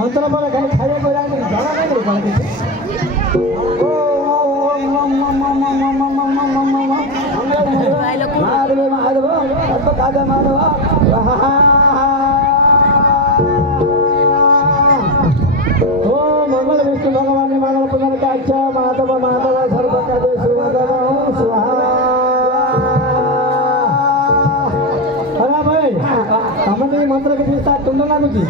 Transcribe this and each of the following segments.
मंत्र पर खाली खाया को जाने जाना नहीं रे पड़े माधव माधव तब कादा माधव ओ मंगल विष्णु भगवान ने मंगल पुनर का अच्छा माधव माधव सर्व कार्य सुभद्र स्वाहा हमने मंत्र के दिवस तुंड लागुची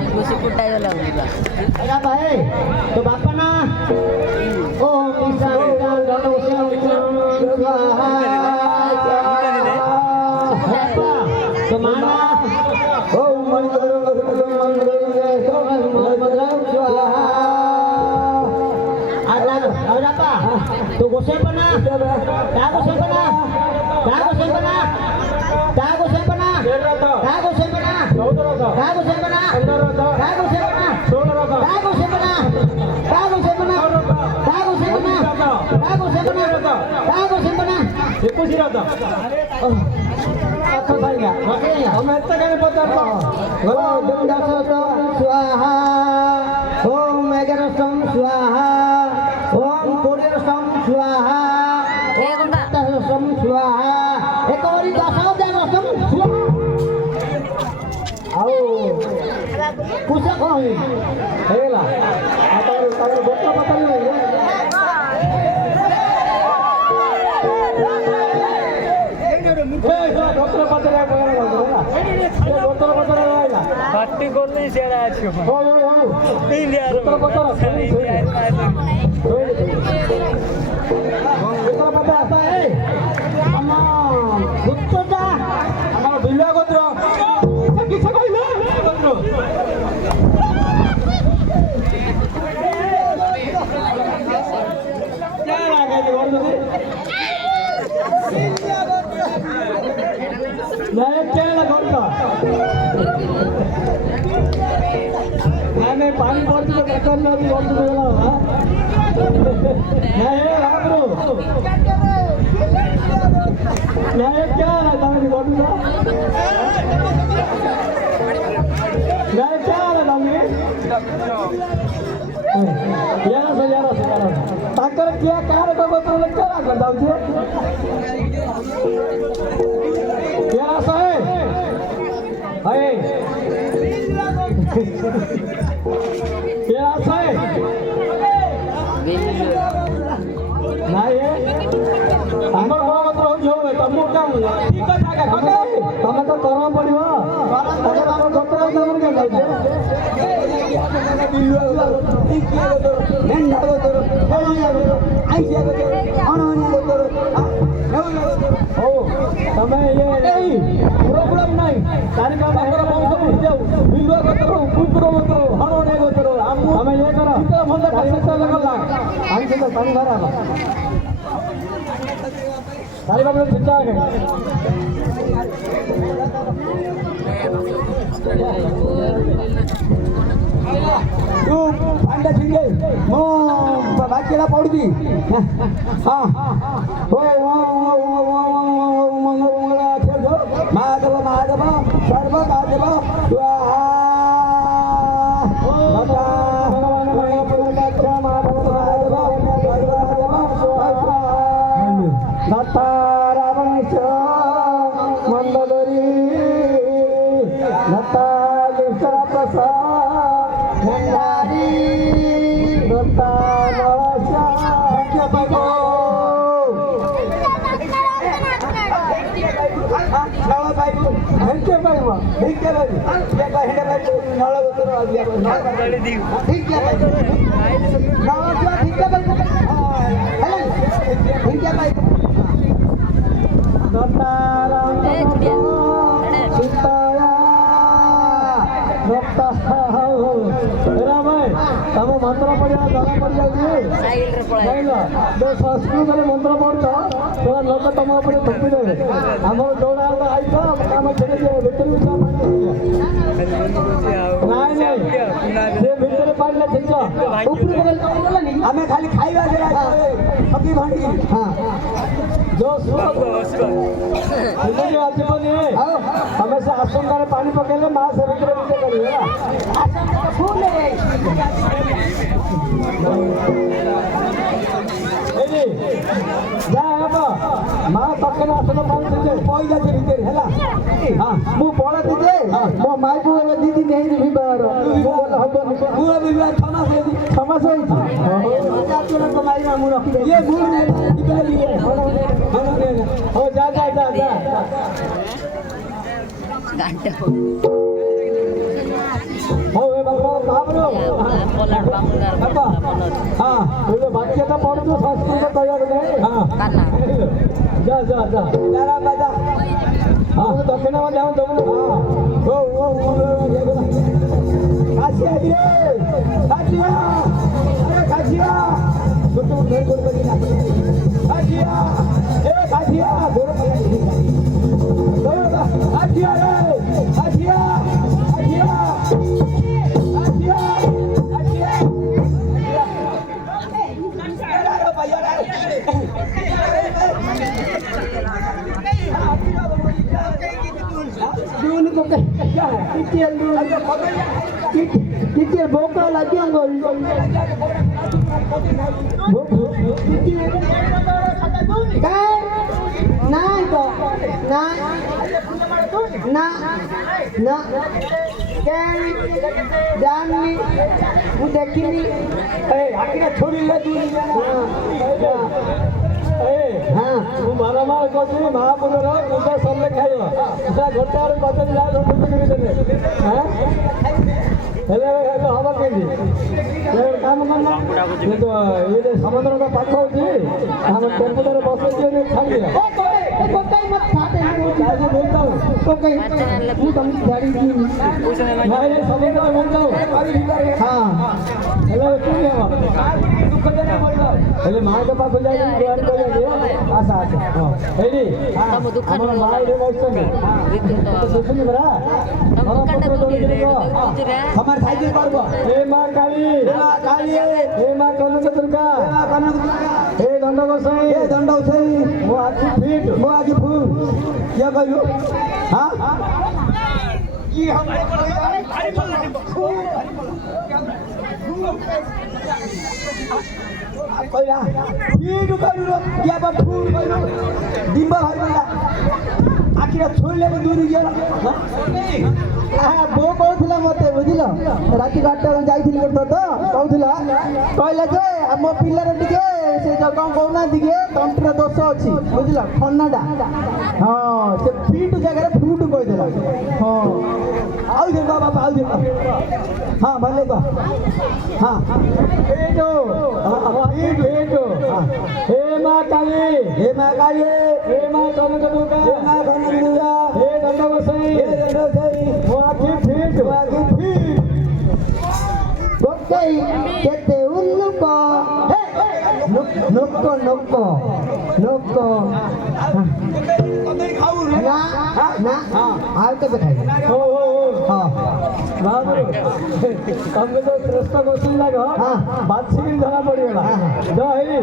अरे भाई तो बापा ना ओम ईशा गणो स्वाहा तो माना ओम मंत्र स्वाहा apa tu gosip na tago siapa pusat kau ini, helah, atau dokter apa tadi ni? dokter apa tadi apa yang kau lah? dokter apa tadi lah? Parti kau ni siapa aja? Ini dokter apa tadi? dokter apa tadi? Ama, dokter dah, ama bila kau terus, kisah kau hilang, kau terus. मैं पानी पड़ती तो कचर ना भी बोल दूँ ना हाँ नहीं आप रो नहीं क्या ना ताऊ बोल दूँ ना नहीं क्या ना ताऊ यारा ताकर क्या कार तो बता लगता है कर दाऊ जी यारा साहे हाय यारा साहे नहीं है हमर बड़ा मत हो जो है तब क्या होला ठीक है थाका खाके तमे तो करवा पड़िबो तमे तो डॉक्टर नंबर के जाऊ ठीक है तो मैं लागो तो आई से तो अनहोनी तो ओ तमे ये नहीं प्रॉब्लम नहीं तारी का बाहर बहुत हो जाओ बिल्लो को करो कुतरो मत हनोने को करो हमें ये करो कितना मंदा पैसा लगा हम से तो पानी भरा तारी का मतलब चिंता है तू अंडा छिंगे मो बाकीला पडती हां ओ माधव माधव सर्व माधव स्वाहा नतारावंश मंदरी नतालेश्वर प्रसाद मंदारी नतानवशा भिंके भाई देखा हेडे भाई नळ उतर आ गया ठीक है भाई नाव क्या ठीक है भाई हेलो भिंके भाई नताराम सीताया नता रा भाई तब मंत्र पढ़िया जगह पड़ जाउछे साइल रे पळाइला दो संस्कृत रे मंत्र पढ़ता तो लोक तम ऊपर थप्पी देबे हमर जोड़ा आई तो काम छेड़े दे भीतर में काम नहीं से भीतर पाड़ले ठीक ऊपर बगल हमें खाली खाइबा दे अभी भांडी हां जो सुबह आज बने हमें से आसंदार पानी पकेले माँ से भीतर भीतर करिए आसंदा तो फूल ले एजी जा अब माँ पकेले आसंदा पानी दे पॉइजा से भीतर हैला हां मु बड़ा दीजे मो माई को दीदी नहीं भी बाहर मु बोल हबो मु अभी थमास होई जातो ना कमाई ना मु रखी दे ये गुड़ निकल लिए हो जा जा जा जा Ganda. हो ए बाबा बाबरो Polar banggar. बाबा हां वो वाक्य का पढ़ तो संस्कृत तैयार है हां Kana. जा जा जा जरा बाजा हां दक्षिण में जाओ दो हां ओ काशिया रे काशिया अरे काशिया छोटू घर गोल बजी ना काशिया ए काशिया गोरो काशिया रे काशिया काशिया काशिया काशिया अरे भैया दून को क्या है किती बोका लगी अंगोल काय नाही तो ना ना केन जाननी मु देखिनी ए आखिर छोड़ी ले दूर हां मु मारा मार कोची महापुर मुदा सबले खाइबा सा घटार बदल जा रोटी देले हां हेले हवा केंदी काम करना ये तो ये समुद्र का पाख होची हम टेम्पो रे बस जे खाली ओ कोई मत खाते मैं बोलता हूं तो कहीं मु तुम गाड़ी की नहीं समुद्र में बोलता हूं हां हेले तू क्या दुख देना बोलता हेले मां के पास जाए ज्ञान को जाए आशा आशा हां हेली Kamu dukkan हम मां रे बसते तो सुनी बरा Kamu dukkan dah tu dia. हमार साइकिल करबो हे मां काली हे मां कनक दुर्गा हे दंड गोसाई मो आखि फीट मो आखि फूल क्या कहू हां की हम कोइला फीट करू क्या बा फूल करू डिंबा भर गया आखिर छोड़ले दूर गया बो कहला मत बुझल राति 8टा जाइथिल तो कहला कहला जे मो पिल्लार टिके से कौन कहना दिगे तंत्र दोष अच्छी बुझल खन्नाटा हाँ से फीट जगह फ्रूट कह देला हाँ आउ दे बाबा आउ दे हाँ भले को हाँ एटो एटो हे मां काली हे मां कनक दुर्गा हे दंड गोसाई वाकी फीट गोसाई केते उल्लुको नुक्को ना आउ के खाई हो हां बाबू तुमके तो श्रेष्ठ गोसाई लागो हां बात सिंह धरा पड़ियोला दही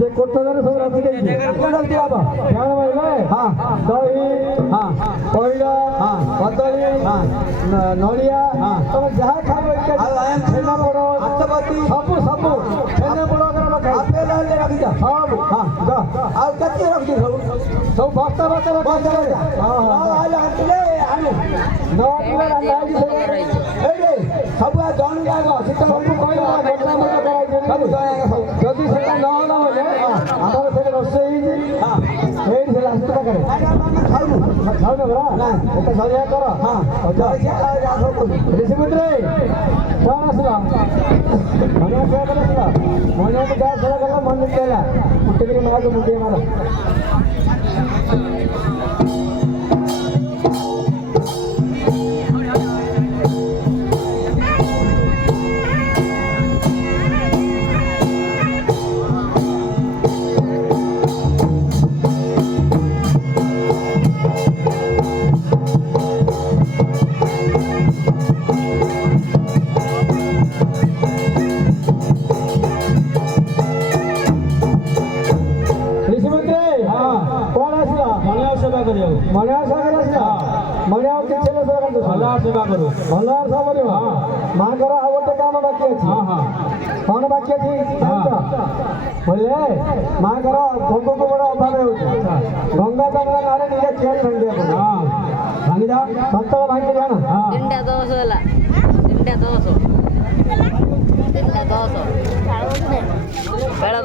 से कोटगर सब रखी देई कोन दियाबो ध्यान मारबे हां दही हां कोइला हां कदली हां नलिया हां तुम जहां खाबो एक आयम छेना पड़ो अत्तपति सब छेना पड़ो कर रखा आपेल ले रखी जा सब हां जा आ कति रख दे सब बस्ता हां आले हटले आनु नौ किलो अंदाज से ए सब जान जाएगा सिद्ध सब कोई घटना मत कराई सब जाएगा सब जल्दी से ना हो हमारे से रसोई हां ए से रास्ता करे खाऊ ना बरा ना तो सरिया करो हां जा जा सब ऋषि मित्र कौन असला मने क्या करला मने तो जा सला गला मन निकला उठकरी मार को मुंडे मारो ସେବା କରୁ ଭଲ ସେବା କରିବ ମାଙ୍କର ଆଉ ଗୋଟେ କାମ ବାକି ଅଛି ହଁ ହଁ କଣ ବାକି ଅଛି ବୋଲେ ମାଙ୍କର ଭୋଗକୁ ବଡ଼ ଅଭାବ ହେଉଛି ଗଙ୍ଗା ଯମୁନା ନାଁରେ ନିଜେ ଚେନ୍ ଭାଙ୍ଗିବାକୁ ହଁ ଭାଙ୍ଗିଦା ସନ୍ତଳ ଭାଙ୍ଗି ଜାଣ ହଁ 3ଟା 10 ହେଲା 3ଟା 10 ବେଳ